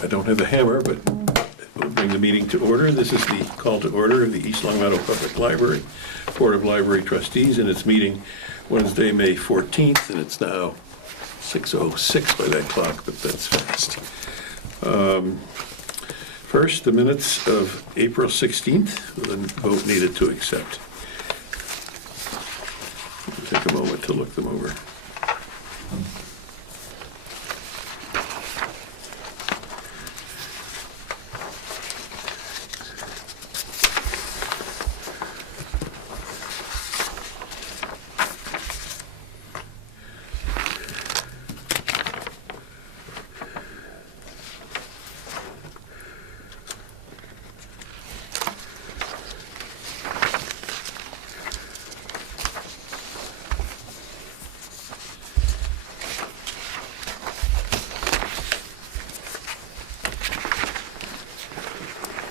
I don't have a hammer, but we'll bring the meeting to order. This is the call to order of the East Long Meadow Public Library Board of Library Trustees, and it's meeting Wednesday, May 14th, and it's now 6:06 by that clock, but that's fast. First, the minutes of April 16th, with a vote needed to accept. Take a moment to look them over.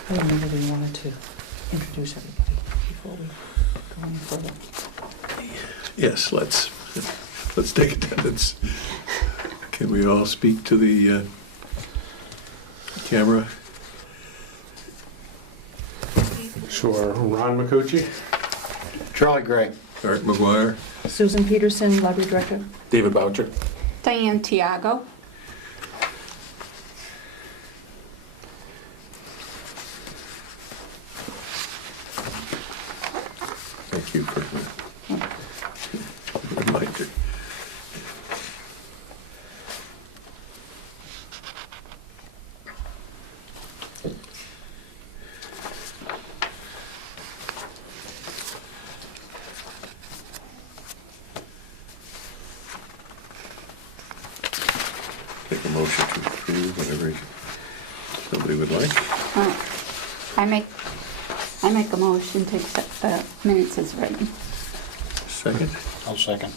I don't know whether we wanted to introduce everybody before we go any further. Yes, let's take attendance. Can we all speak to the camera? Sure. Ron McCucci. Charlie Gray. Art McGuire? Susan Peterson, Library Director. David Boucher. Diane Tiago. Thank you for the reminder. Take a motion to approve whatever somebody would like. I make a motion to accept the minutes as written. Second? I'll second.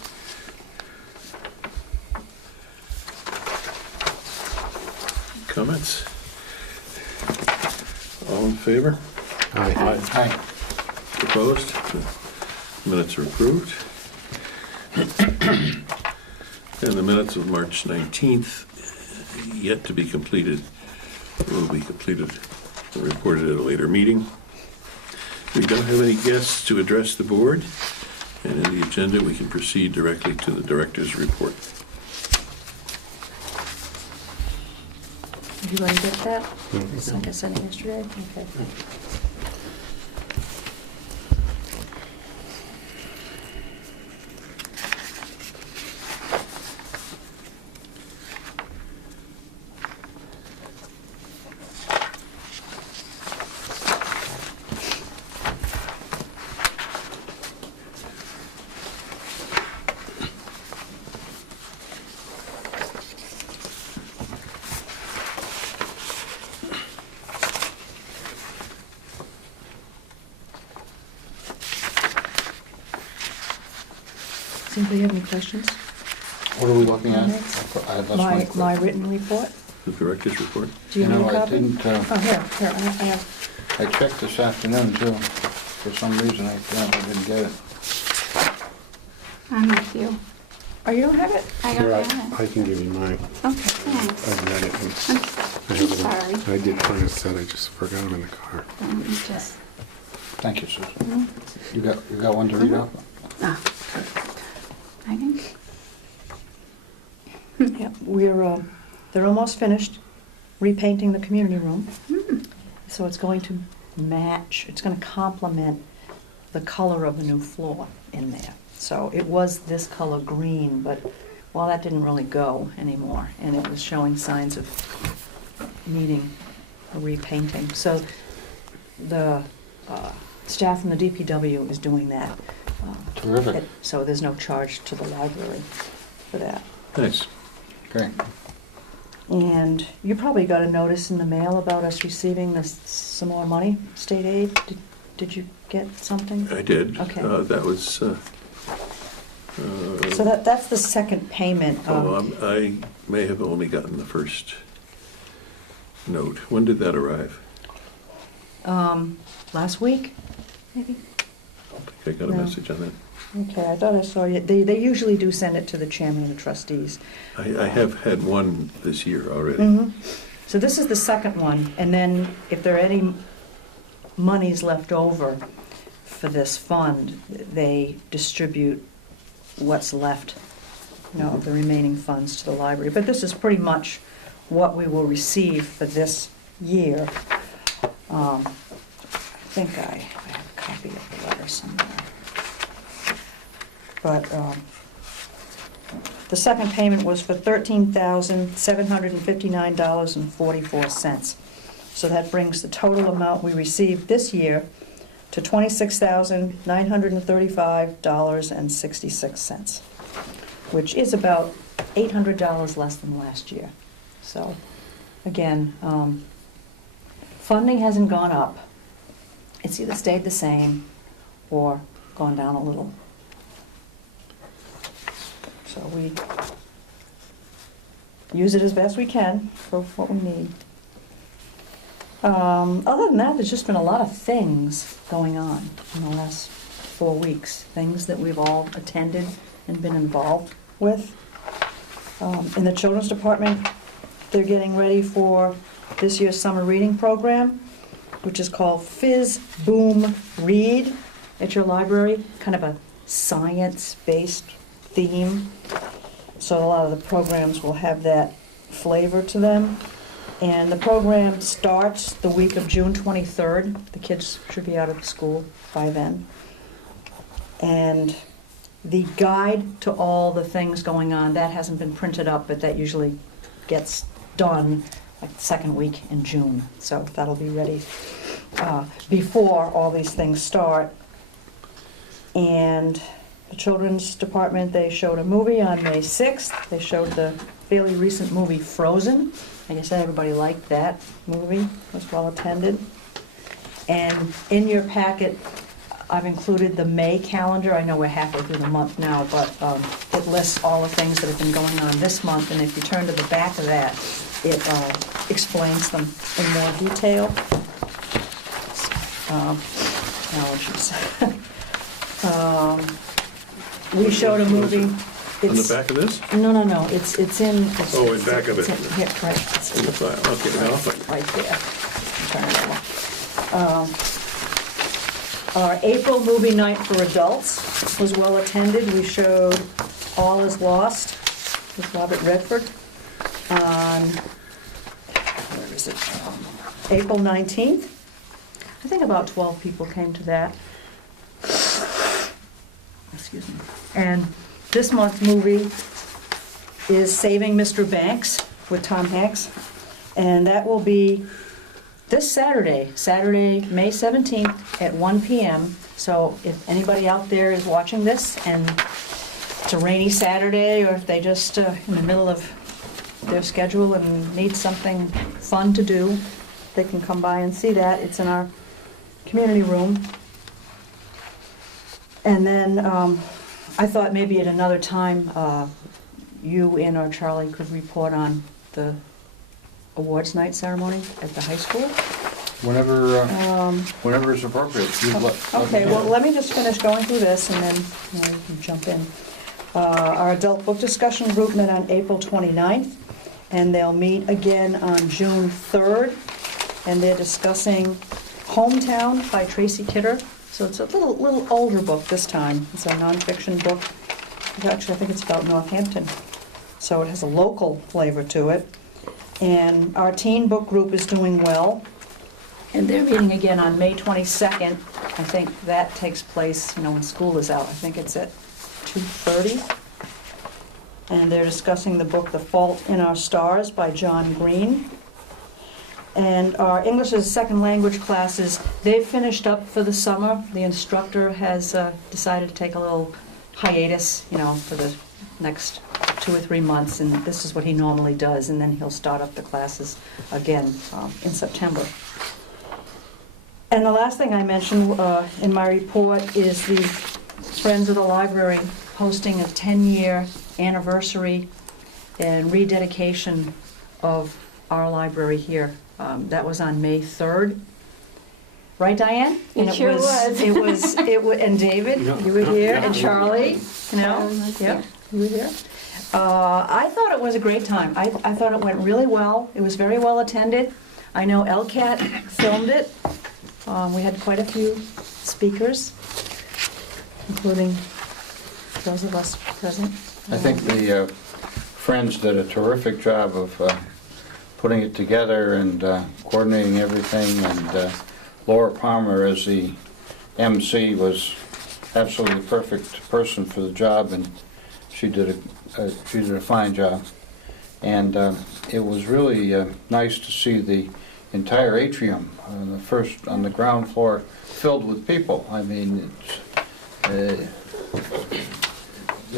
Comments? All in favor? Aye. Aye. Opposed? The minutes are approved. And the minutes of March 19th, yet to be completed, will be completed and reported at a later meeting. We don't have any guests to address the board, and in the agenda, we can proceed directly to the director's report. Did you want to get that? It's like I sent it yesterday? Okay. Does anybody have any questions? What are we looking at? Minutes? I lost My written report? The director's report? Do you need a I copy? didn't, Oh, here, I have. I checked this afternoon too. For some reason, I apparently didn't get it. I'm with you. Oh, you don't have it? I Here, don't have I it. can give you mine. Okay, thanks. I've read it. I'm I have it. sorry. I did find a set. I just forgot them in the car. Let me just, Thank you, Susan. You got one to read off? ah, perfect. I think, Yeah, they're almost finished repainting the community room. So it's going to match, it's going to complement the color of the new floor in there. So it was this color green, but, well, that didn't really go anymore, and it was showing signs of needing a repainting. So the staff from the DPW is doing that. Terrific. So there's no charge to the library for that. Nice. Great. And you probably got a notice in the mail about us receiving some more money, state aid. Did you get something? I did. Okay. That was... So that's the second payment. I may have only gotten the first note. When did that arrive? Last week, maybe? I think I got a No. message on that. Okay, I thought I saw you. They usually do send it to the chairman of the trustees. I have had one this year already. Mhm. So this is the second one, and then if there are any monies left over for this fund, they distribute what's left, of the remaining funds to the library. But this is pretty much what we will receive for this year. I think I have a copy of the letter somewhere. But the second payment was for $13,759.44. So that brings the total amount we received this year to $26,935.66, which is about $800 less than last year. So, again, funding hasn't gone up. It's either stayed the same or gone down a little. So we use it as best we can for what we need. Other than that, there's just been a lot of things going on in the last 4 weeks, things that we've all attended and been involved with. In the children's department, they're getting ready for this year's summer reading program, which is called Fizz Boom Read at your library, kind of a science-based theme. So a lot of the programs will have that flavor to them. And the program starts the week of June 23rd. The kids should be out of school by then. And the guide to all the things going on, that hasn't been printed up, but that usually gets done like the second week in June. So that'll be ready before all these things start. And the children's department, they showed a movie on May 6th. They showed the fairly recent movie Frozen. I guess everybody liked that movie. It was well attended. And in your packet, I've included the May calendar. I know we're halfway through the month now, but it lists all the things that have been going on this month. And if you turn to the back of that, it explains them in more detail. Allergies. We showed a movie. On the back of this? No. It's in. Oh, in back of it. Here, right. It's In the file, okay, now I'll find it. right there. Our April movie night for adults was well attended. We showed All Is Lost with Robert Redford on, where is it? April 19th. I think about 12 people came to that. Excuse me. And this month's movie is Saving Mr. Banks with Tom Hanks. And that will be this Saturday, May 17th at 1 p.m. So if anybody out there is watching this and it's a rainy Saturday, or if they just in the middle of their schedule and need something fun to do, they can come by and see that. It's in our community room. And then I thought maybe at another time you and or Charlie could report on the awards night ceremony at the high school. Whenever it's appropriate. Okay, well, let me just finish going through this and then you can jump in. Our adult book discussion group met on April 29th, and they'll meet again on June 3rd, and they're discussing Hometown by Tracy Kidder. So it's a little older book this time. It's a nonfiction book. Actually, I think it's about Northampton. So it has a local flavor to it. And our teen book group is doing well. And they're meeting again on May 22nd. I think that takes place, when school is out. I think it's at 2:30. And they're discussing the book The Fault in Our Stars by John Green. And our English as a second language classes, they've finished up for the summer. The instructor has decided to take a little hiatus, for the next 2 or 3 months, and this is what he normally does, and then he'll start up the classes again in September. And the last thing I mentioned in my report is the Friends of the Library hosting a 10-year anniversary and rededication of our library here. That was on May 3rd. Right, Diane? It sure was. And David, you were here, and Charlie, Charlie was yep, you were here. I thought it was a great time. I thought it went really well. It was very well attended. I know LCAT filmed it. We had quite a few speakers, including those of us present. I think the Friends did a terrific job of putting it together and coordinating everything, and Laura Palmer as the MC was absolutely perfect person for the job, and she did a fine job. And it was really nice to see the entire atrium on the ground floor filled with people. I mean, there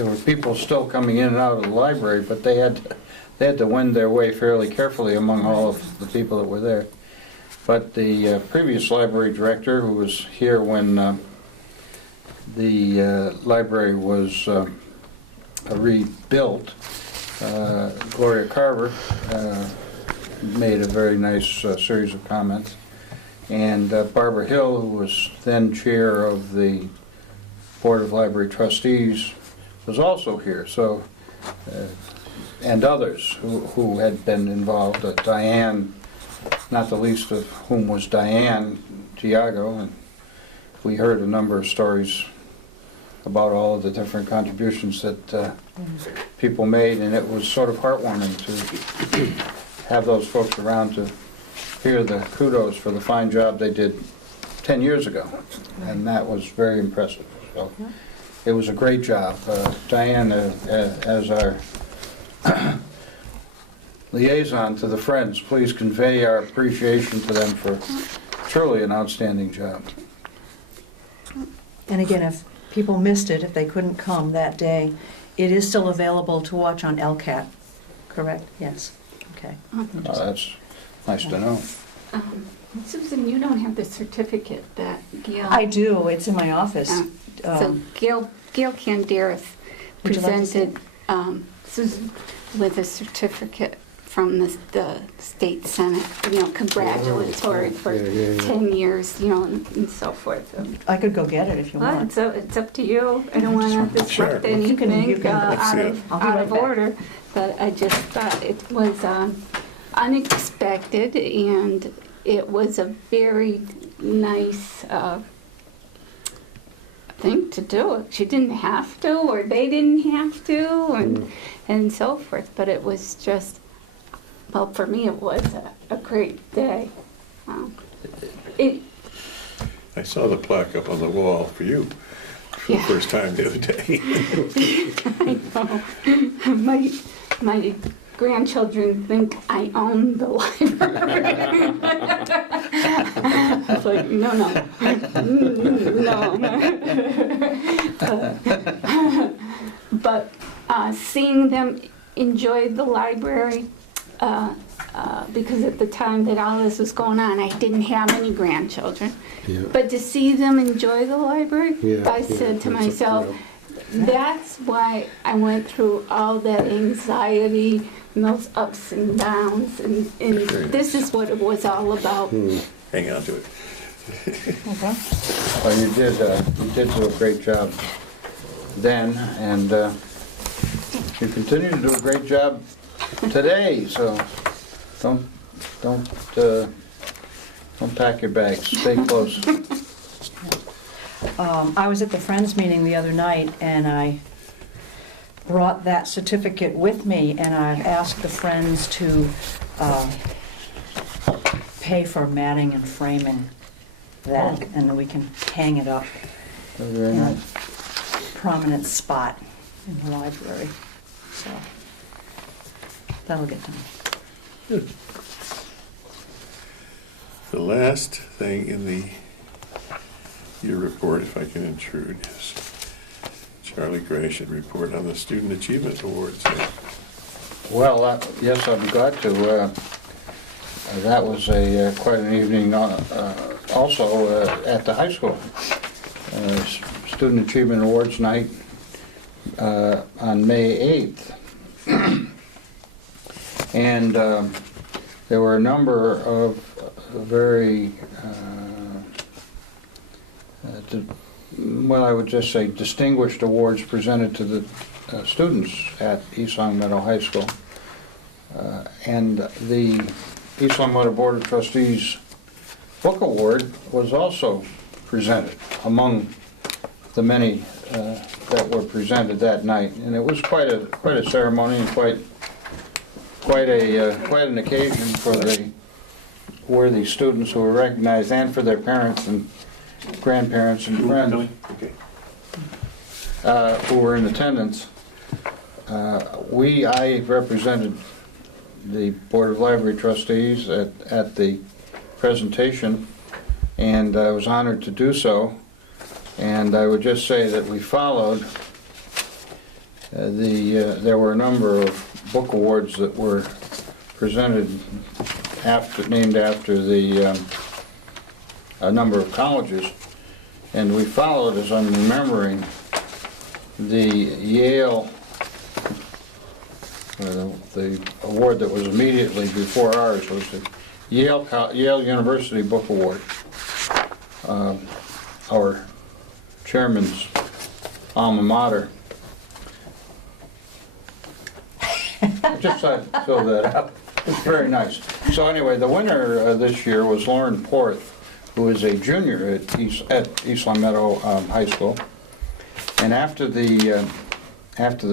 were people still coming in and out of the library, but they had to wend their way fairly carefully among all of the people that were there. But the previous library director, who was here when the library was rebuilt, Gloria Carver, made a very nice series of comments. And Barbara Hill, who was then chair of the Board of Library Trustees, was also here. So, and others who had been involved. Diane, not the least of whom was Diane Tiago, and we heard a number of stories about all of the different contributions that people made, and it was sort of heartwarming to have those folks around to hear the kudos for the fine job they did 10 years ago, and that was very impressive. So it was a great job. Diane, as our liaison to the Friends, please convey our appreciation to them for truly an outstanding job. And again, if people missed it, if they couldn't come that day, it is still available to watch on LCAT, correct? Yes. Okay. That's nice to know. Susan, you don't have the certificate that Gail... I do. It's in my office. So Gail Canderas Would you like to see it? presented Susan with a certificate from the state senate, congratulatory for 10 years, and so forth. I could go get it if you Well, want. it's up to you. I don't want to Sure. disrupt anything You can- out I'll of be right back. order, but I just thought it was unexpected, and it was a very nice thing to do. She didn't have to, or they didn't have to, and so forth, but it was just, well, for me, it was a great day. I saw the plaque up on the wall for you for the Yeah. first time the other day. I know. My grandchildren think I own the library. It's like, no. But seeing them enjoy the library, because at the time that all this was going on, I didn't have any grandchildren. Yeah. But to see them enjoy the library, Yeah, I said to that's a myself, thrill. that's why I went through all that anxiety and those ups and downs, and this is what it was all about. Hang on to it. Okay. Well, you did do a great job then, and you continue to do a great job today, so don't pack your bags, stay close. I was at the Friends meeting the other night, and I brought that certificate with me, and I've asked the Friends to pay for matting and framing that, and then we can hang it up Very in a nice. prominent spot in the library. So that'll get done. Good. The last thing in your report, if I can intrude, is Charlie Gray should report on the Student Achievement Awards. Well, yes, I'm glad to. That was quite an evening also at the high school. Student Achievement Awards night on May 8th. And there were a number of very, I would just say distinguished awards presented to the students at East Long Meadow High School. And the East Long Meadow Board of Trustees Book Award was also presented among the many that were presented that night. And it was quite a ceremony and quite an occasion for the worthy students who were recognized, and for their parents and grandparents and friends who were in attendance. I represented the Board of Library Trustees at the presentation, and I was honored to do so. And I would just say that we followed there were a number of book awards that were presented named after a number of colleges, and we followed, as I'm remembering, the Yale, the award that was immediately before ours was the Yale University Book Award. Our chairman's alma mater. I just thought I'd fill that up. It's very nice. So anyway, the winner this year was Lauren Porth, who is a junior at East Long Meadow High School. And after the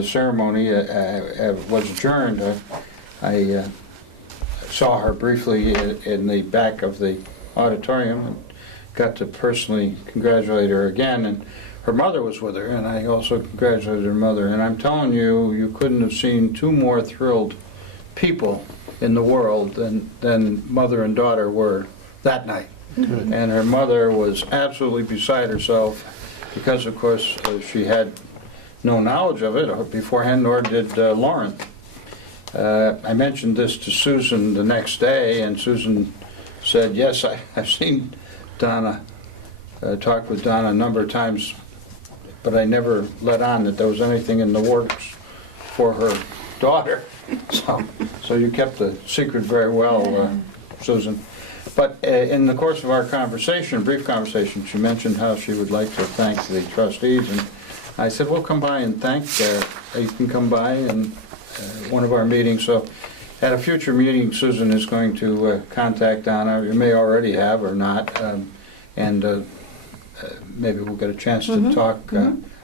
ceremony was adjourned, I saw her briefly in the back of the auditorium and got to personally congratulate her again. And her mother was with her, and I also congratulated her mother. And I'm telling you, you couldn't have seen two more thrilled people in the world than mother and daughter were that night. And her mother was absolutely beside herself because, of course, she had no knowledge of it beforehand, nor did Lauren. I mentioned this to Susan the next day, and Susan said, yes, I've seen Donna, talked with Donna a number of times, but I never let on that there was anything in the works for her daughter. So you kept the secret very well, Susan. But in the course of our conversation, brief conversation, she mentioned how she would like to thank the trustees, and I said, well, come by and thank, you can come by in one of our meetings. So at a future meeting, Susan is going to contact Donna. You may already have or not, and maybe we'll get a chance to talk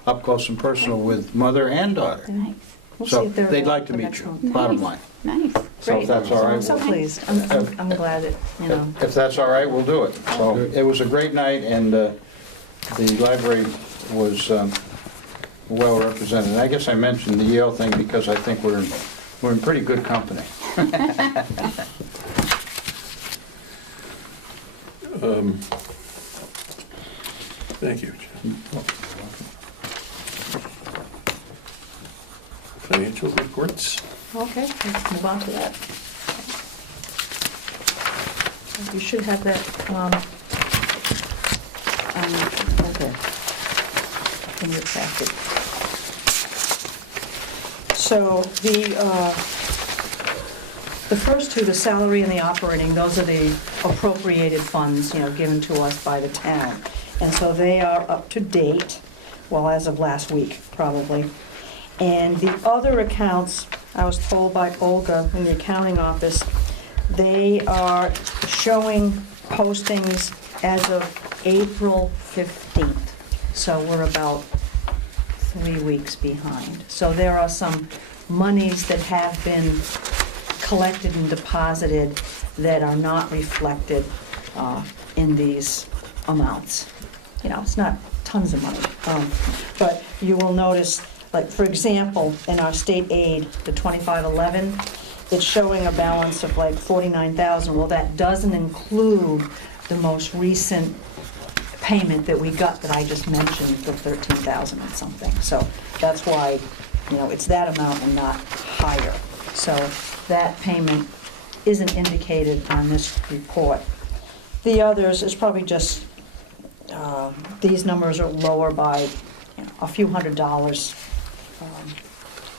up close and personal with mother and daughter. Nice. We'll So see if they're they'd like around to the meet next you, one. bottom Nice. line. Nice. So Great. if that's all right. I'm so pleased. I'm glad that, you know. If that's all right, we'll do it. So it was a great night, and the library was well represented. I guess I mentioned the Yale thing because I think we're in pretty good company. Thank you, Jim. Financial reports? Okay, let's move on to that. You should have that, okay, in your packet. So the first two, the salary and the operating, those are the appropriated funds, given to us by the town. And so they are up to date, well, as of last week, probably. And the other accounts, I was told by Olga in the accounting office, they are showing postings as of April 15th. So we're about 3 weeks behind. So there are some monies that have been collected and deposited that are not reflected in these amounts. It's not tons of money. But you will notice, like, for example, in our state aid, the 2511, it's showing a balance of like 49,000. Well, that doesn't include the most recent payment that we got that I just mentioned for 13,000 and something. So that's why, it's that amount and not higher. So that payment isn't indicated on this report. The others is probably just, these numbers are lower by a few $100s.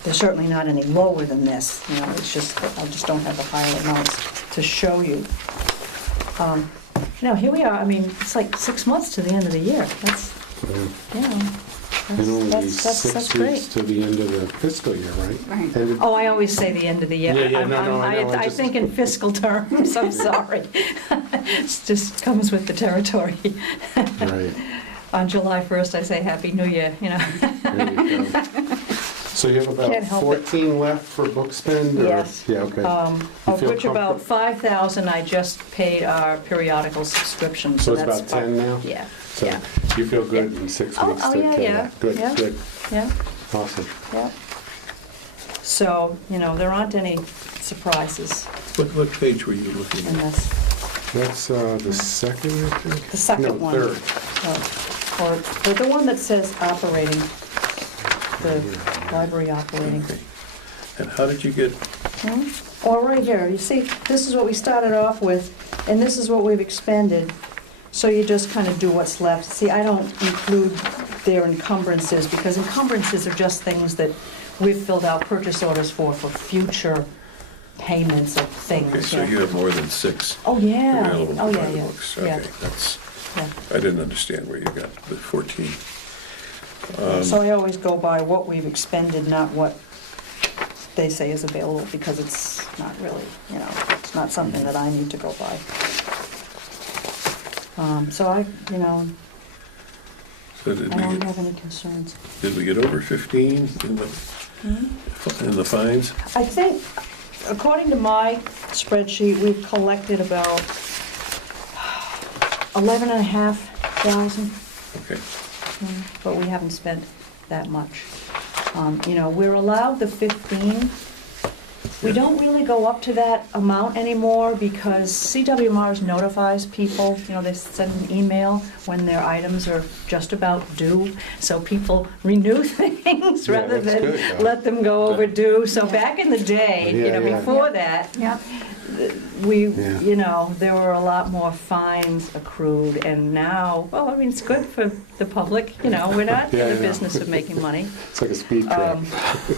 They're certainly not any lower than this, it's just, I just don't have the higher amounts to show you. Here we are, it's like 6 months to the end of the year. That's, And only That's 6 great. weeks to the end of the fiscal year, right? Right. End of- Oh, I always say the end of the year. Yeah, no, I know, I I just- think in fiscal terms, I'm sorry. It just comes with the territory. Right, On July 1st, I say Happy New Year, you know. there you go. So you have about Can't help it. 14 left for book spend? or- Yes. Yeah, okay. Of feel which about comfort- 5,000 I just paid our periodical subscription. So it's that's about 10 now? Yeah, So yeah, you feel good in 6 Oh, weeks oh, to yeah, kill yeah, that? Good, yeah. good, yeah, awesome. yeah. So, you know, there aren't any surprises What page were you looking in at? this. That's the second, I think? The second No, one. third. Or the one that says operating, the library operating. Okay. And how did you get, Or right here, you see, this is what we started off with, and this is what we've expended. So you just kind of do what's left. See, I don't include their encumbrances, because encumbrances are just things that we've filled out purchase orders for future payments of things. okay, so you have more than 6 Oh, yeah. available Oh, to yeah, buy the yeah. books? Yeah, Okay, that's, yeah. I didn't understand where you got the 14. So I always go by what we've expended, not what they say is available, because it's not really, you know, it's not something that I need to go by. So I, you know, So did I don't we have any concerns. get over 15 in the fines? I think, according to my spreadsheet, we've collected about 11,500, Okay, but we haven't spent that much. You know, we're allowed the 15. We don't really go up to that amount anymore, because CWMARS notifies people, you know, they send an email when their items are just about due, so people renew things Yeah, rather that's than good, though. let them go overdue. So back in the day, you Yeah, know, yeah. before that, Yeah. Yeah. you know, there were a lot more fines accrued, and now, well, I mean, it's good for the public, you know, we're not Yeah, in the yeah. business of making money. It's like a speed trap.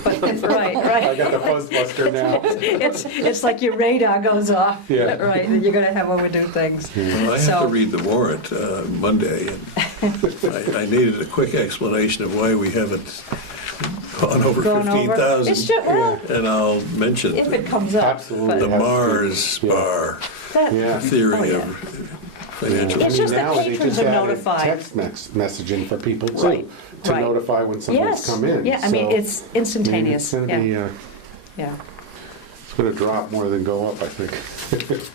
But, right, I right. got the fuzzbuster now. It's like your radar goes off, Yeah. right, that you're gonna have overdue things. well, I have So- to read the warrant Monday, and I needed a quick explanation of why we haven't gone over Going over. 15,000. It's just, well, And I'll mention if it comes up. Absolutely. the But Mars Yeah. bar that, Yeah. Oh, theory yeah. of financial. It's just that Now they patrons just are added notified. Text messaging for people too, Right, to right. notify when somebody's yes, come in. yeah, I mean, So, it's I mean, instantaneous, It's gonna be, yeah, yeah, it's gonna drop more than go up, I think.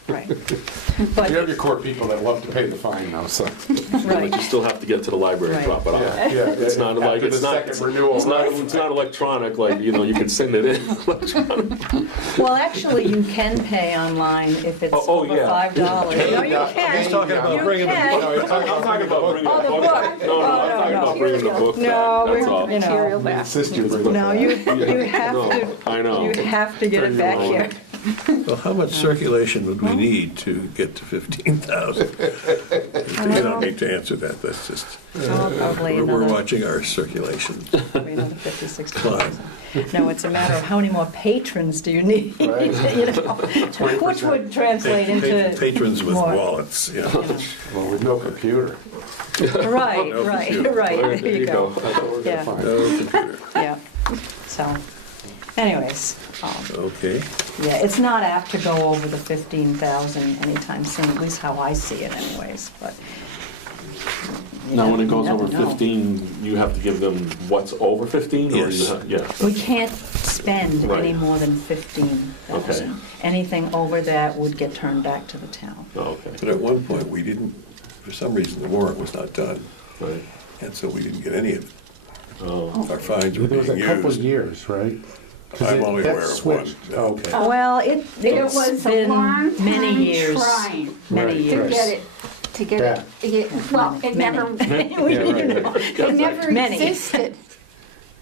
right. You But, have your core people that love to pay the fine now, so. right, But you still have to get to the library and Right. drop it off. Yeah, It's not like, after it's the not, second renewal. it's not electronic, like, you know, you can send it in. well, actually, you can pay online if it's Oh, over yeah. $5. No, you Yeah. can. He's talking about You bringing the can. No, I'm talking about bringing Oh, the book. No, no, I'm talking no. about bringing the book No, back, that's we're- all. you know. Material back. Insist you bring it No, back. you have No, to, I know. you have to get it back here. Well, how much circulation would we need to get to 15,000? You don't need to answer that, that's just, Oh, probably we're another, watching our circulation. probably another 50, 60,000. No, it's a matter of how many more patrons do you need, Right. you know, which would translate into. Patrons with more, wallets, you know. you know. Well, with no computer. Right, No right, computer. right, there you go. That's what we're Yeah. gonna find. No computer. Yeah, so, anyways, Okay, yeah, it's not apt to go over the 15,000 anytime soon, at least how I see it anyways, but. you Now, when never- it goes you over never know. 15, you have to give them what's over 15? Or Yes. you have- yeah. We can't spend any Right. more than 15,000. Okay. Anything over that would get turned back to the town. Oh, but okay, at one point, we didn't, for some reason, the warrant was not done, right. and so we didn't get any of it. Oh, Our fines were There was a being couple of used. years, right? 'Cause I'm only that aware of one. switched. Okay. Well, It it's was a been long many time years, trying many Right, years. to get it, well, it Many. never, Yeah, right, right. it never Many. existed.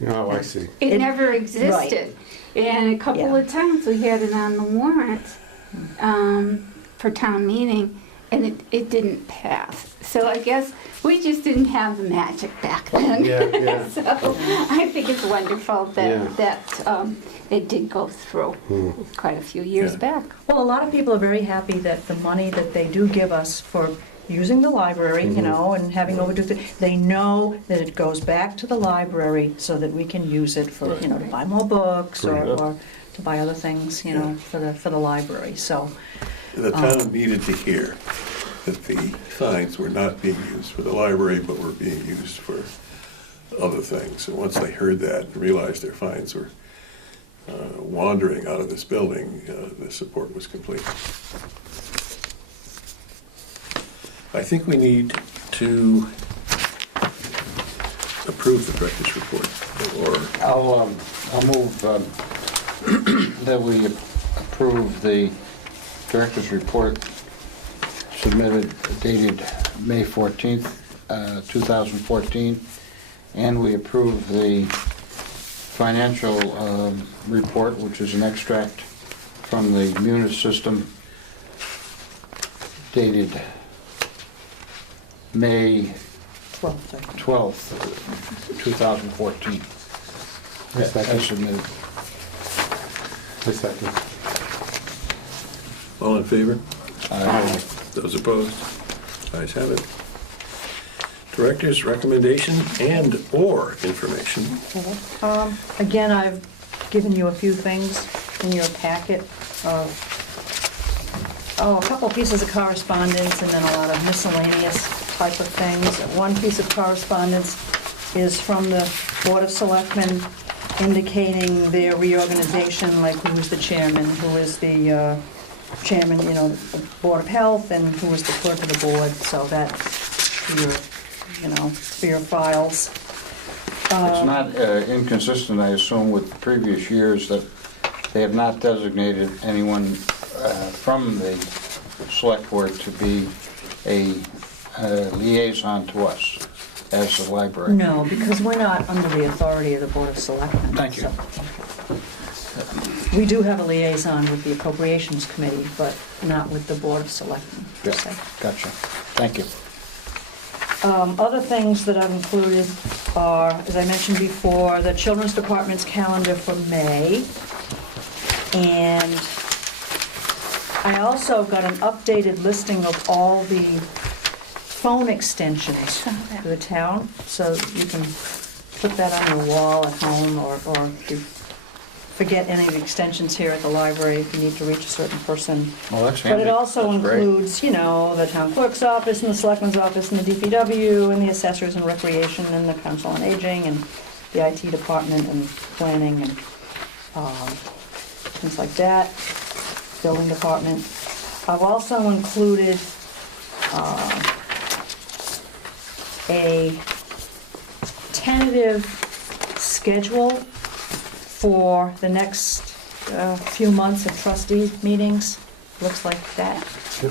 Oh, I see. It It- never existed. And a couple Yeah. of times we had it on the warrant for town meeting, and it didn't pass. So I guess we just didn't have the magic back then. Yeah, yeah. So I think it's wonderful Yeah. that it did go through quite a few years Yeah. back. Well, a lot of people are very happy that the money that they do give us for using the library, you know, and having overdue, they know that it goes back to the library so that we can use it for, you know, to buy more books or to buy other things, you know, for the library, so. The town needed to hear that the fines were not being used for the library, but were being used for other things. And once they heard that and realized their fines were wandering out of this building, the support was complete. I think we need to approve the director's report, or I'll move that we approve the director's report submitted dated May 14th, 2014, and we approve the financial report, which is an extract from the Munis system dated May 12th, 2014. I second. As submitted. I second. all in favor? Aye. Those opposed? Ayes have it. Director's recommendation and/or information. Again, I've given you a few things in your packet of, a couple pieces of correspondence and then a lot of miscellaneous type of things. One piece of correspondence is from the Board of Selectmen indicating their reorganization, like who is the chairman, who is the chairman, you know, the Board of Health, and who is the clerk of the board, so that for your, you know, for your files. It's not inconsistent, I assume, with previous years that they have not designated anyone from the select board to be a liaison to us as the library. No, because we're not under the authority of the Board of Selectmen. Thank you. so- We do have a liaison with the Appropriations Committee, but not with the Board of Selectmen, per Yeah, se. gotcha. Thank you. Other things that I've included are, as I mentioned before, the Children's Department's calendar for May. And I also got an updated listing of all the phone extensions for the town, so you can put that on your wall at home, or if you forget any of the extensions here at the library, if you need to reach a certain person. Well, that's But handy. it also That's great. includes, you know, the town clerk's office, and the selectman's office, and the DPW, and the assessors and recreation, and the council on aging, and the IT department, and planning, and things like that, building department. I've also included a tentative schedule for the next few months of trustee meetings. Looks like that.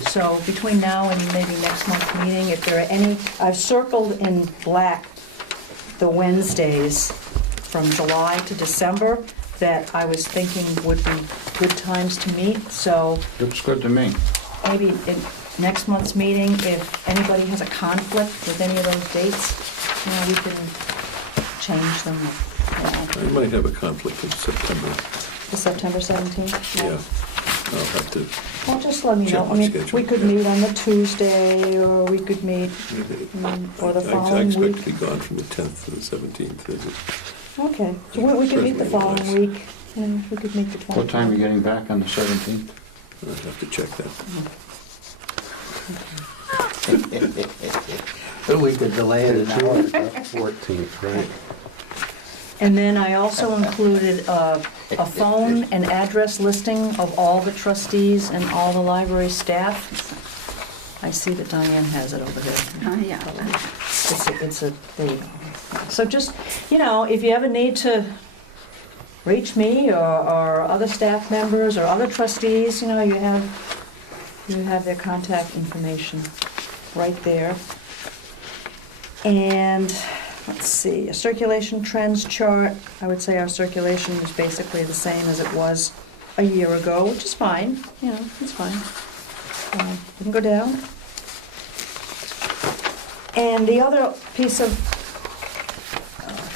So between now and maybe next month's meeting, if there are any, I've circled in black the Wednesdays from July to December that I was thinking would be good times to meet. So Looks good to me. maybe in next month's meeting, if anybody has a conflict with any of those dates, you know, we can change them, you know. I might have a conflict in September. The September 17th? Yeah, I'll have to, Well, just let me Check know. my I mean, schedule, we could yeah. meet on the Tuesday, or we could meet or the I following expect week. to be gone from the 10th to the 17th. Okay, so we could meet the following Resume-wise. week. Yeah, we could meet the 20th. What time are you getting back on the 17th? I'll have to check that. We could delay it an hour. 14th, right? And then I also included a phone and address listing of all the trustees and all the library staff. I see that Diane has it over there. Yeah. There you go. So just, you know, if you ever need to reach me or other staff members or other trustees, you know, you have their contact information right there. And let's see, a circulation trends chart. I would say our circulation is basically the same as it was a year ago, which is fine, you know, it's fine. We can go down. And the other piece of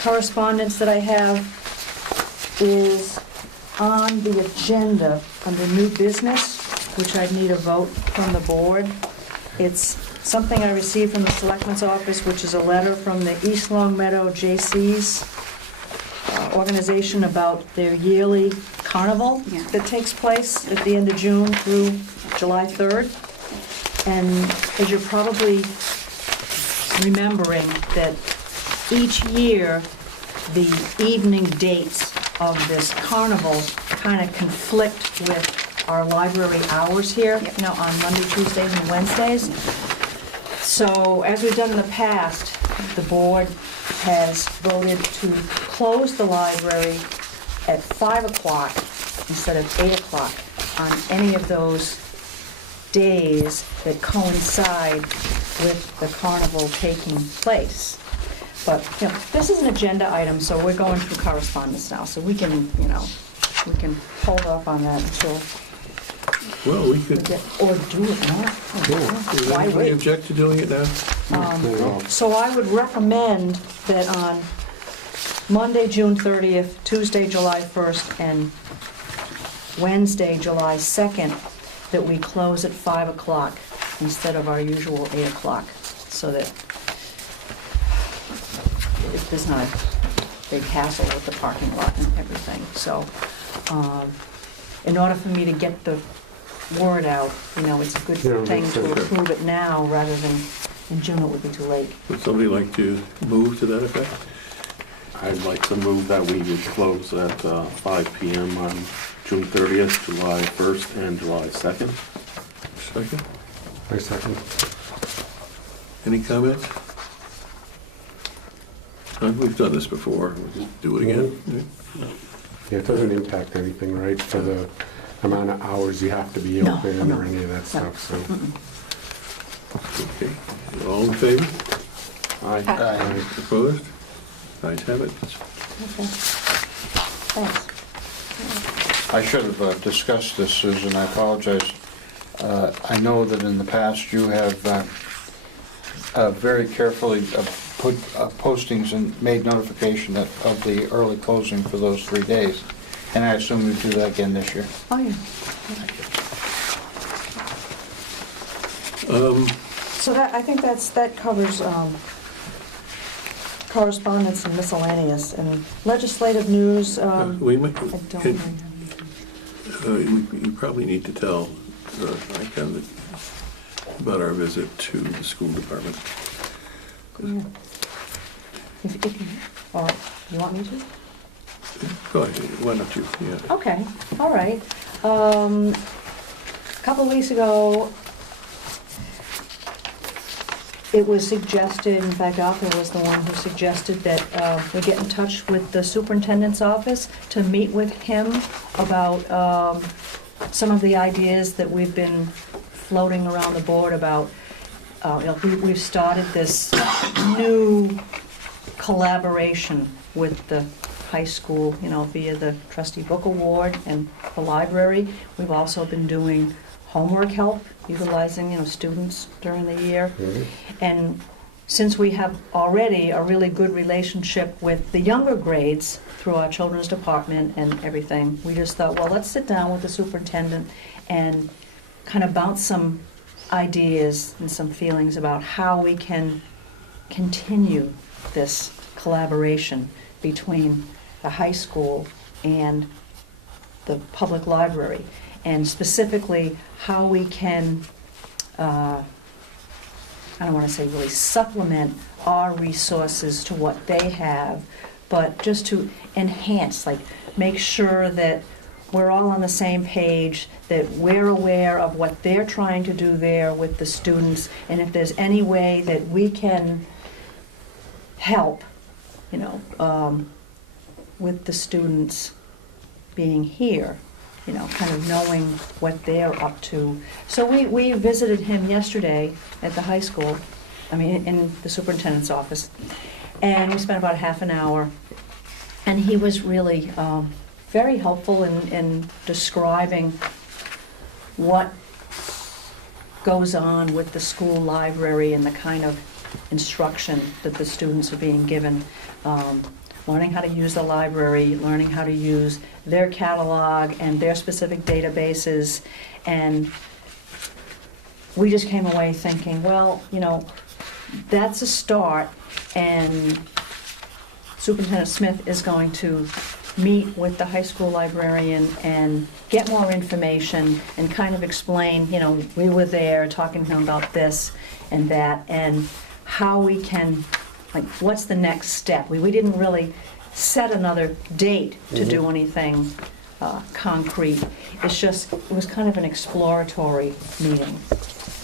correspondence that I have is on the agenda under new business, which I'd need a vote from the board. It's something I received from the Selectman's office, which is a letter from the East Long Meadow J.C.'s organization about their yearly carnival Yeah. that takes place at the end of June through July 3rd. And as you're probably remembering, that each year, the evening dates of this carnival kind of conflict with our library hours here, you know, on Monday, Tuesdays, and Wednesdays. So, as we've done in the past, the board has voted to close the library at 5 o'clock instead of 8 o'clock on any of those days that coincide with the carnival taking place. But, you know, this is an agenda item, so we're going through correspondence now, so we can, you know, we can hold off on that until Well, we we could, get, or do it now. does Why anybody wait? object to doing it now? Not at all. So I would recommend that on Monday, June 30th, Tuesday, July 1st, and Wednesday, July 2nd, that we close at 5 o'clock instead of our usual 8 o'clock, so that there's not a big hassle with the parking lot and everything. So, in order for me to get the word out, you know, it's a good Yeah, thing makes to sense. approve it now rather than in June, it would be too late. Would somebody like to move to that effect? I'd like to move that we would close at 5 PM on June 30th, July 1st, and July 2nd. Second? I second. Any comments? We've done this before, we can do it again. Yeah, it doesn't impact anything, right, for the amount of hours you have to be No, open no. or any of that stuff, so. Okay, all in favor? Aye. Aye. Opposed? Ayes have it. Okay. Thanks. I should have discussed this, Susan, I apologize. I know that in the past you have very carefully put postings and made notification of the early closing for those 3 days, and I assume you do that again this year. Oh, yeah. So that, I think that covers correspondence and miscellaneous, and legislative news, We might, I don't you really have anything. you probably need to tell ICANN about our visit to the school department. Yeah. If you, or you want me to? Go ahead, why don't you, yeah. Okay, all right. A couple of weeks ago, it was suggested, in fact, Arthur was the one who suggested that we get in touch with the superintendent's office to meet with him about some of the ideas that we've been floating around the board about. You know, we've started this new collaboration with the high school, you know, via the trustee book award and the library. We've also been doing homework help, utilizing, you know, students during the year. Mhm. And since we have already a really good relationship with the younger grades through our children's department and everything, we just thought, well, let's sit down with the superintendent and kind of bounce some ideas and some feelings about how we can continue this collaboration between the high school and the public library, and specifically how we can, I don't want to say really supplement our resources to what they have, but just to enhance, like make sure that we're all on the same page, that we're aware of what they're trying to do there with the students, and if there's any way that we can help, you know, with the students being here, you know, kind of knowing what they're up to. So we visited him yesterday at the high school, I mean, in the superintendent's office, and we spent about half an hour, and he was really very helpful in describing what goes on with the school library and the kind of instruction that the students are being given, learning how to use the library, learning how to use their catalog and their specific databases, and we just came away thinking, well, you know, that's a start, and Superintendent Smith is going to meet with the high school librarian and get more information and kind of explain, you know, we were there talking to him about this and that, and how we can, like, what's the next step? We didn't really set another date to do anything concrete. It's just, it was kind of an exploratory meeting.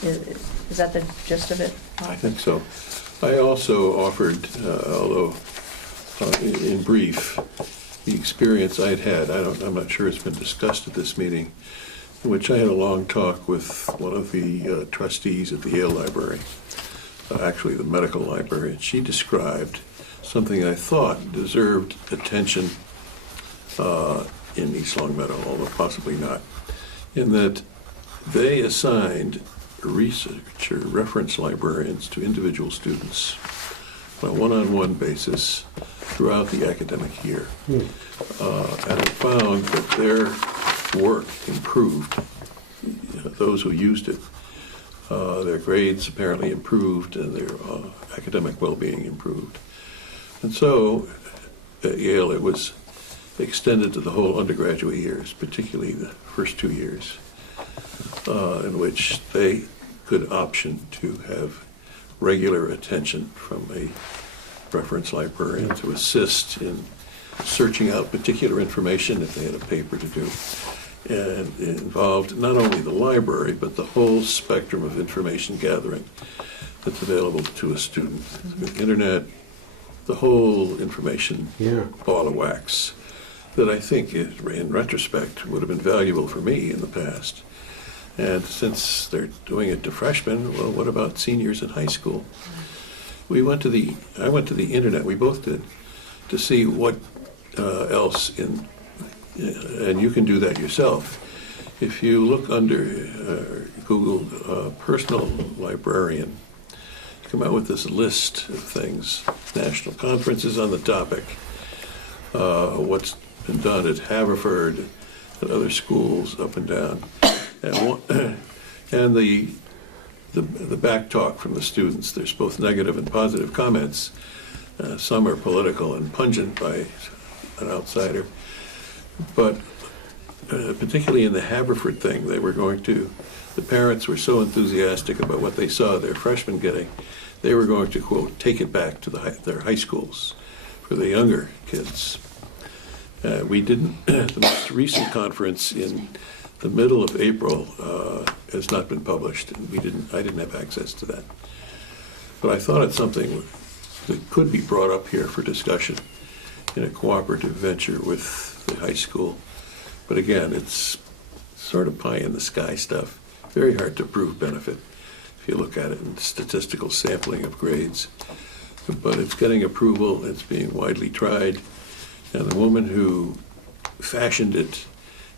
Is that the gist of it? I think so. I also offered, although in brief, the experience I'd had. I'm not sure it's been discussed at this meeting, in which I had a long talk with one of the trustees at the Yale Library, actually the medical library, and she described something I thought deserved attention in East Longmeadow, although possibly not, in that they assigned research or reference librarians to individual students on a one-on-one basis throughout the academic year. And it found that their work improved. Those who used it, their grades apparently improved and their academic well-being improved. And so at Yale it was extended to the whole undergraduate years, particularly the first 2 years, in which they could option to have regular attention from a reference librarian to assist in searching out particular information if they had a paper to do. And it involved not only the library, but the whole spectrum of information gathering that's available to a student. The internet, the whole information ball of wax that I think, in retrospect, would have been valuable for me in the past. And since they're doing it to freshmen, well, what about seniors in high school? I went to the internet, we both did, to see what else and you can do that yourself. If you look under Google personal librarian, you come out with this list of things, national conferences on the topic, what's been done at Haverford and other schools up and down, and the back talk from the students. There's both negative and positive comments. Some are political and pungent by an outsider, but particularly in the Haverford thing, the parents were so enthusiastic about what they saw their freshmen getting, they were going to, quote, take it back to their high schools for the younger kids. We didn't, the most recent conference in the middle of April has not been published, and I didn't have access to that. But I thought it's something that could be brought up here for discussion in a cooperative venture with the high school. But again, it's sort of pie in the sky stuff. Very hard to prove benefit if you look at it in statistical sampling of grades. But it's getting approval, it's being widely tried, and the woman who fashioned it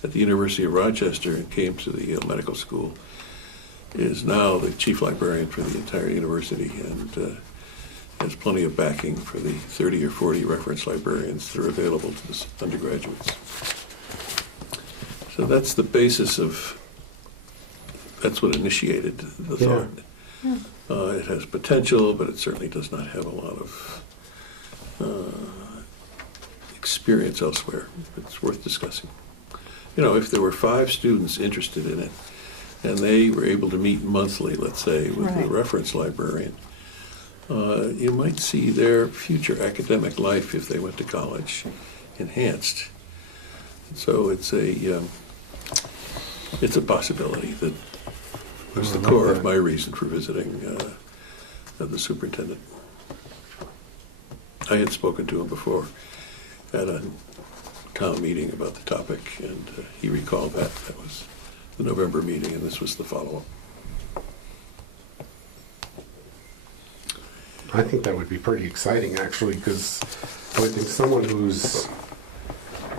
at the University of Rochester and came to the Yale Medical School is now the chief librarian for the entire university, and has plenty of backing for the 30 or 40 reference librarians that are available to the undergraduates. So that's the basis of, that's what initiated the thought. It has potential, but it certainly does not have a lot of experience elsewhere. It's worth discussing. You know, if there were 5 students interested in it, and they were able to meet monthly, let's say, with the reference librarian, you might see their future academic life, if they went to college, enhanced. So it's a possibility that was the core of my reason for visiting the superintendent. I had spoken to him before at a town meeting about the topic, and he recalled that. That was the November meeting, and this was the follow-up. I think that would be pretty exciting, actually, because I would think someone who's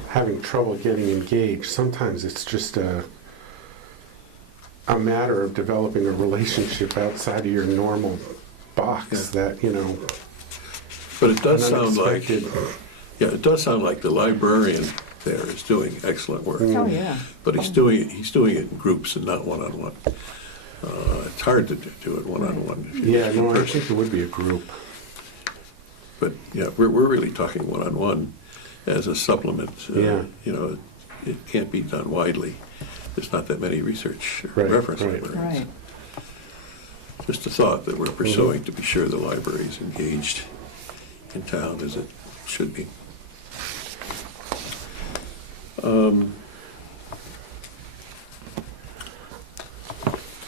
having trouble getting engaged, sometimes it's just a matter of developing a relationship outside of your normal box that, you know. But it does sound like, it does sound like the librarian there is doing excellent work. Oh, yeah. But he's doing it in groups and not one-on-one. It's hard to do it one-on-one. if you- Yeah, if you no, I person- think it would be a group. But, yeah, we're really talking one-on-one as a supplement. Yeah. You know, it can't be done widely. There's not that many research Right, reference right. librarians. Right. Just a thought that we're pursuing to be sure the library is engaged in town as it should be.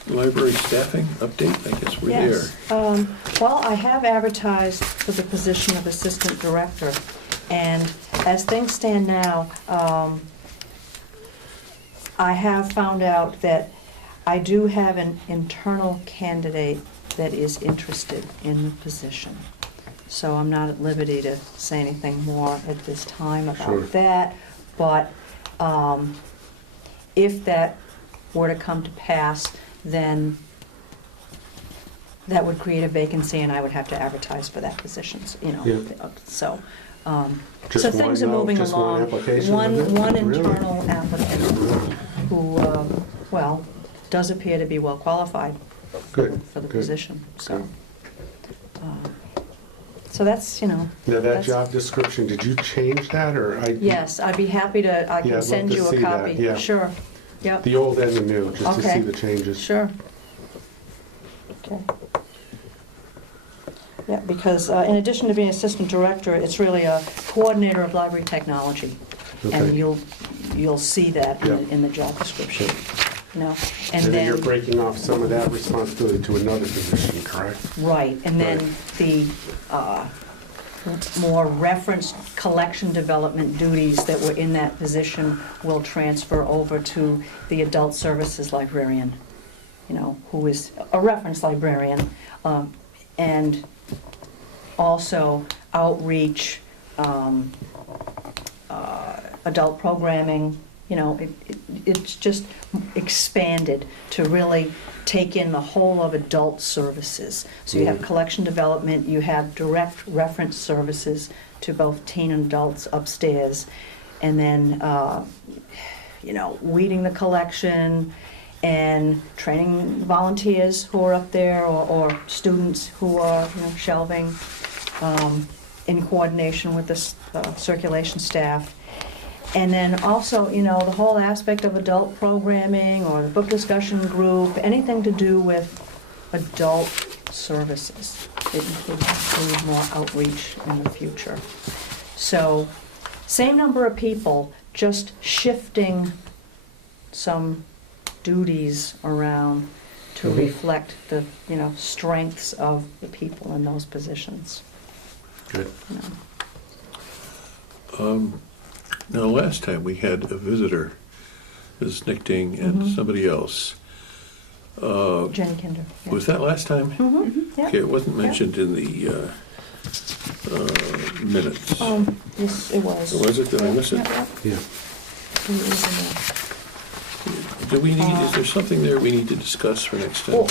Library staffing update, I guess we're there. Yes. Well, I have advertised for the position of assistant director, and as things stand now, I have found out that I do have an internal candidate that is interested in the position. So I'm not at liberty to say anything more at this time Sure. about that, but if that were to come to pass, then that would create a vacancy and I would have to advertise for that position, you know. Yeah. So, Just so things are one, moving just one along. application One of it? one Really? internal applicant who, well, does appear to be well qualified Good, for the good. position, so. Good. So that's, you know. Now, that that's- job description, did you change that, or I? Yes, I'd be happy to, I Yeah, I'd can love send to you see a that, copy. yeah. Sure, yep, The old and the new, just to see Okay. the changes. sure. Okay. Yeah, because in addition to being assistant director, it's really a coordinator of library technology. And Okay. you'll see that Yeah. in the job description, you know? And then you're breaking off some of that responsibility to another position, correct? Right, and then the more reference collection development duties that were in that position will transfer over to the adult services librarian, you know, who is a reference librarian, and also outreach, adult programming, you know, it's just expanded to really take in the whole of adult services. So you have collection development, you have direct reference services to both teen and adults upstairs, and then, you know, weeding the collection and training volunteers who are up there, or students who are, you know, shelving, in coordination with the circulation staff. And then also, you know, the whole aspect of adult programming or the book discussion group, anything to do with adult services. It includes more outreach in the future. So, same number of people, just shifting some duties around to Mhm. reflect the, you know, strengths of the people in those positions. Good. You know. Now, last time we had a visitor, Ms. Nichting and Mhm. somebody else. Jenny Kinder. Yeah. Was that last time? Mm-hmm, yeah. Okay, it wasn't mentioned in the minutes. Yes, it was. Was it? Did I miss it? Yeah, Yeah. yeah. It was in there. Do we need, is there something there we need to discuss for next time?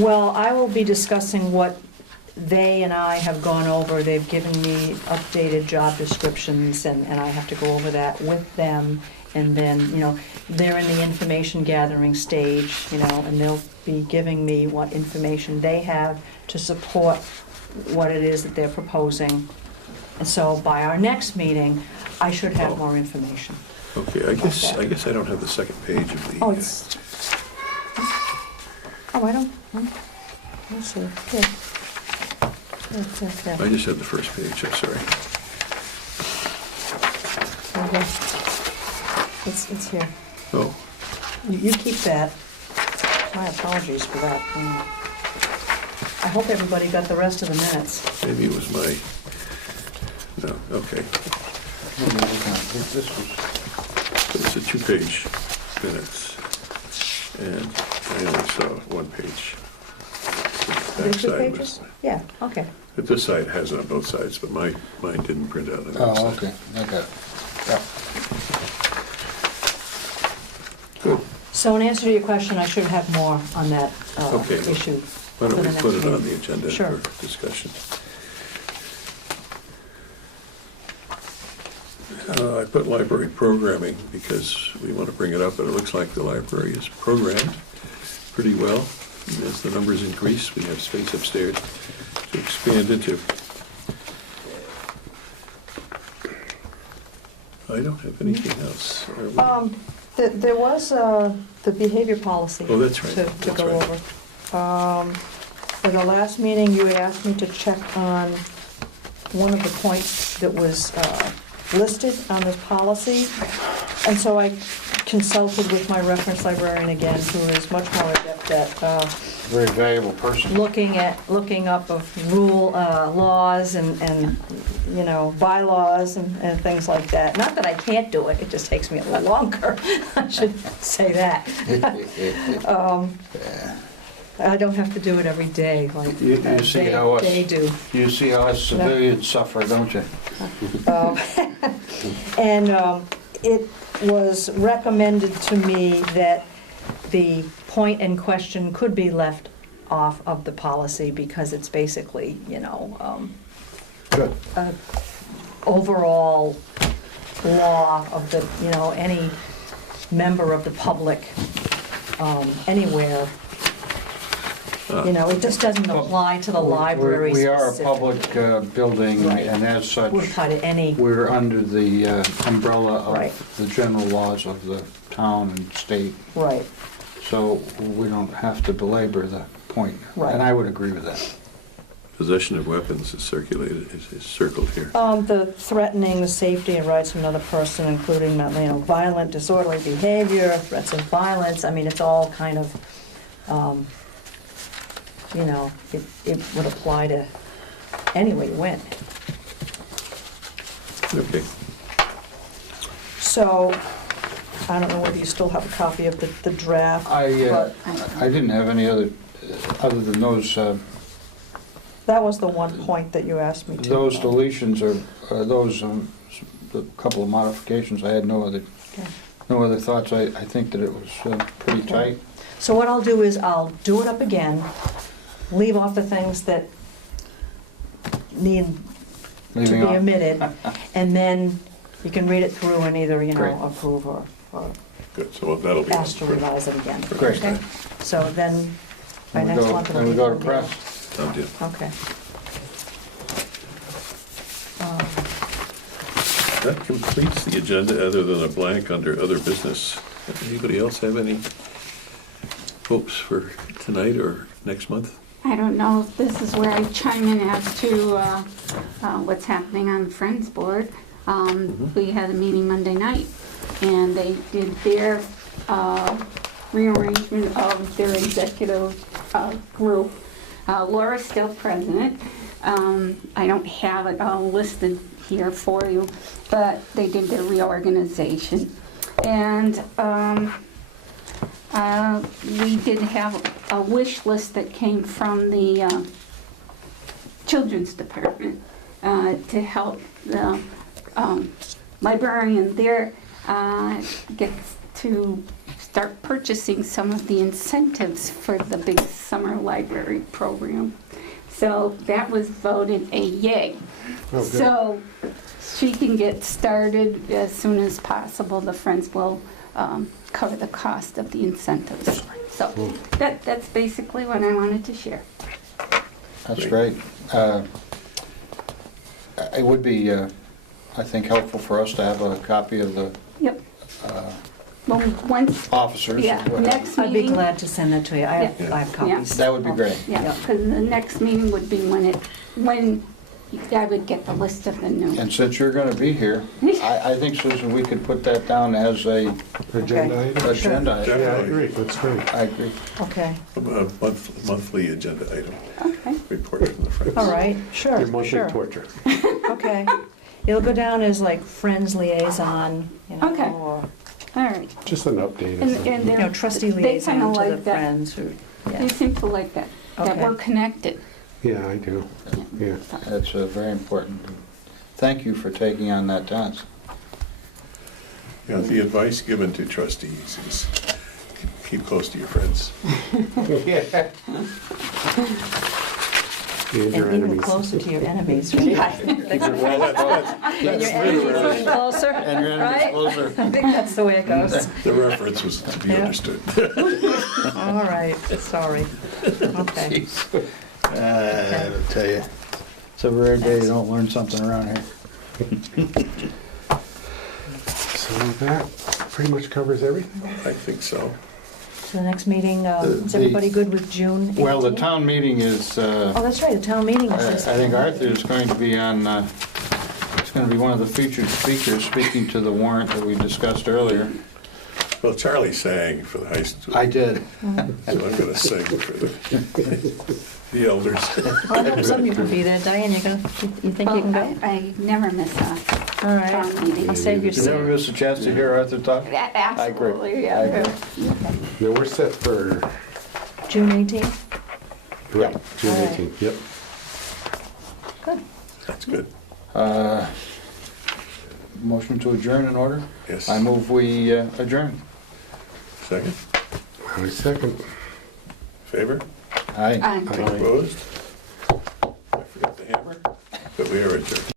Well, I will be discussing what they and I have gone over. They've given me updated job descriptions, and I have to go over that with them. And then, you know, they're in the information gathering stage, you know, and they'll be giving me what information they have to support what it is that they're proposing. And so by our next meeting, I should have more information. Okay, I guess I don't have the second page of the. Oh, it's, oh, I don't, let's see, here. It's okay. I just have the first page, I'm sorry. Okay. It's here. Oh, You keep that. My apologies for that. I hope everybody got the rest of the minutes. maybe it was my, no, okay. This was, So it's a two-page minutes, and I only saw one page. Are there two Backside pages? was- Yeah, okay. But this side has it on both sides, but mine didn't print out on that oh, side. okay, I got it. Yeah. Good. So in answer to your question, I should have more on that Okay. issue. Why don't for we the next put it on meeting. the agenda Sure. for discussion? I put library programming because we want to bring it up, but it looks like the library is programmed pretty well. And as the numbers increase, we have space upstairs to expand into. I don't have anything else. Are we- There was the behavior policy. Oh, that's right. To That's go right. over. For the last meeting, you had asked me to check on one of the points that was listed on this policy. And so I consulted with my reference librarian again, who is much more adept at Very valuable person. looking up of laws and you know, bylaws and things like that. Not that I can't do it, it just takes me a little longer, I should say that. I don't have to do it every day like You see how us- they do. You see how us civilians suffer, don't you? And it was recommended to me that the point in question could be left off of the policy because it's basically, you know, Good. overall law of the, you know, any member of the public anywhere. You know, it just doesn't apply to the library We are a specifically. public building, Right. and as such, Would apply to any, we're under the umbrella Right. of the general laws of the town and state, right. so we don't have to belabor the point. Right. And I would agree with that. Possession of weapons is circled here. The threatening the safety and rights of another person, including, you know, violent, disorderly behavior, threats of violence, I mean, it's all kind of, you know, it would apply to anywhere you went. Okay. So, I don't know whether you still have a copy of the draft, I but didn't have any other than those, that was the one point that you asked me to. those deletions are those, a couple of modifications, I had no other thoughts. I think that it was pretty tight. So what I'll do is I'll do it up again, leave off the things that need to Leaving be off. omitted, and then you can read it through and either, you Great. know, approve or Good, so that'll be. ask to revise it again. Great. Okay? So then, by Then we next go- month. it'll Then we be go to done. press. I'll do. Okay. That completes the agenda other than a blank under other business. Anybody else have any hopes for tonight or next month? I don't know if this is where I chime in as to what's happening on the Friends Board. We had a meeting Monday night, and they did their rearrangement of their executive group. Laura's still president. I don't have it all listed here for you, but they did their reorganization. And we did have a wish list that came from the Children's Department to help the librarian there get to start purchasing some of the incentives for the big summer library program. So that was voted a yay. Oh, good. So she can get started as soon as possible. The Friends will cover the cost of the incentives. So that's basically what I wanted to share. That's great. It would be, I think, helpful for us to have a copy of the Yep. Well, once, officers. yeah, next I'd be meeting. glad to send that to you. I have copies. That would be great. Yeah, because the next meeting would be when I would get the list of the new. And since you're going to be here, I think, Susan, we could put that down as a Agenda item? agenda item. Yeah, I agree, that's great. I agree. Okay, A monthly agenda item, Okay. report from the Friends. all right, sure, Your monthly sure. torture. Okay. It'll go down as like Friends Liaison, you know, Okay. or, All right. Just an update. And you know, they're- trustee they liaison kinda to like the that. Friends who, They yeah. seem to like that Okay. we're connected. Yeah, I do, yeah. That's very important. Thank you for taking on that task. Yeah, the advice given to trustees is keep close to your friends. And your even enemies. closer to your enemies, right? And your enemies even closer, And your enemy's right? closer. I think that's the way it goes. The reference was to be Yeah. understood. All right, sorry. Okay. I'll tell you, it's a rare day you don't learn something around here. So that pretty much covers everything. I think so. So the next meeting, is The- everybody good with June 18th? Well, the town meeting is, Oh, that's right, the town meeting I is this. think Arthur is going to be on, it's going to be one of the featured speakers speaking to the warrant that we discussed earlier. Well, Charlie sang for the high school. I did. So I'm going to sing for the elders. I hope some of you can be there. Diane, you think you can Well, go? I never miss a All right, town meeting. I'll save your You never seat. miss a chance to hear Arthur talk? Absolutely, I yeah. agree. Now, we're set for, June 18th? right, June All right. 18th, yep. Good. That's good. Motion to adjourn in order? Yes. I move we adjourn. Second? I second. Favor? Aye. Aye. Opposed? I forgot the hammer, but we are adjourned.